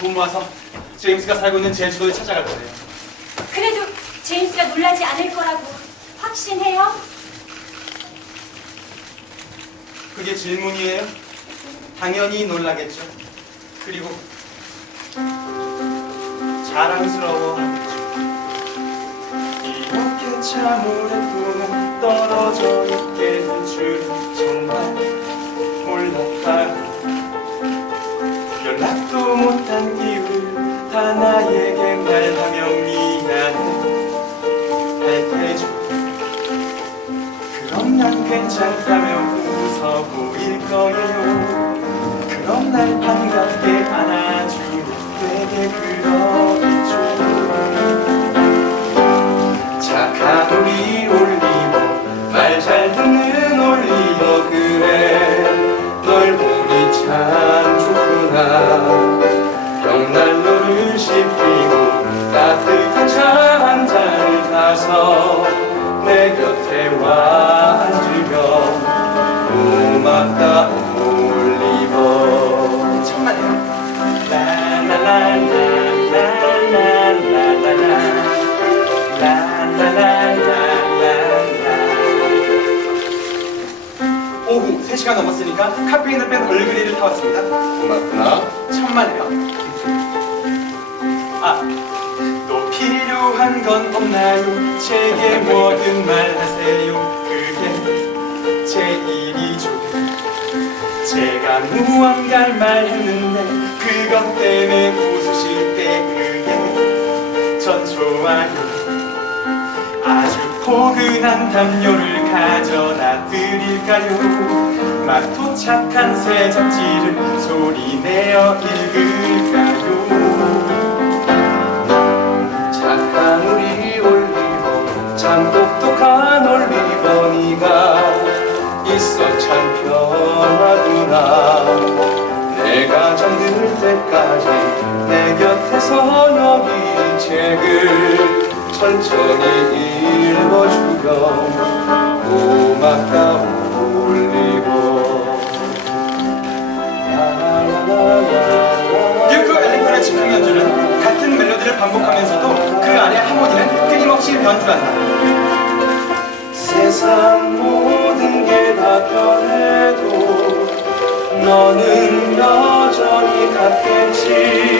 돈 모아서 제임스가 살고 있는 제주도에 찾아갈 거예요. 그래도 제임스가 놀라지 않을 거라고 확신해요? 그게 질문이에요? 당연히 놀라겠죠. 그리고 자랑스러워하겠죠. 이렇게 참 오랫동안 떨어져 있게 될줄 날 반갑게 안아주고 되게 그러 오후 3시간 넘었으니까 카페인을 뺀 얼그레이를 타왔습니다 고맙구나. 천만에요. 아, 또 필요한 건 없나요? 제게 뭐든 말하세요. 그게 제 일이죠. 제가 무언가를 말했는데 그것 때문에 웃으실 때 그게 전 좋아요. 포근한 담요를 가져다 드릴까요? 맛도 착한 새 잡지를 소리내어 읽을까요? 착한 우리 올리버 참 똑똑한 올리버 네가 있어 참 편하구나 내가 잠들 때까지 천천히 읽어주며 음악가 울리고. 예, 그 듀크 엘리턴의 즉흥 연주는 같은 멜로디를 반복하면서도 그 안에 하모니는 끊임없이 변주한다. 세상 모든 게 다 변해도 너는 여전히 같겠지.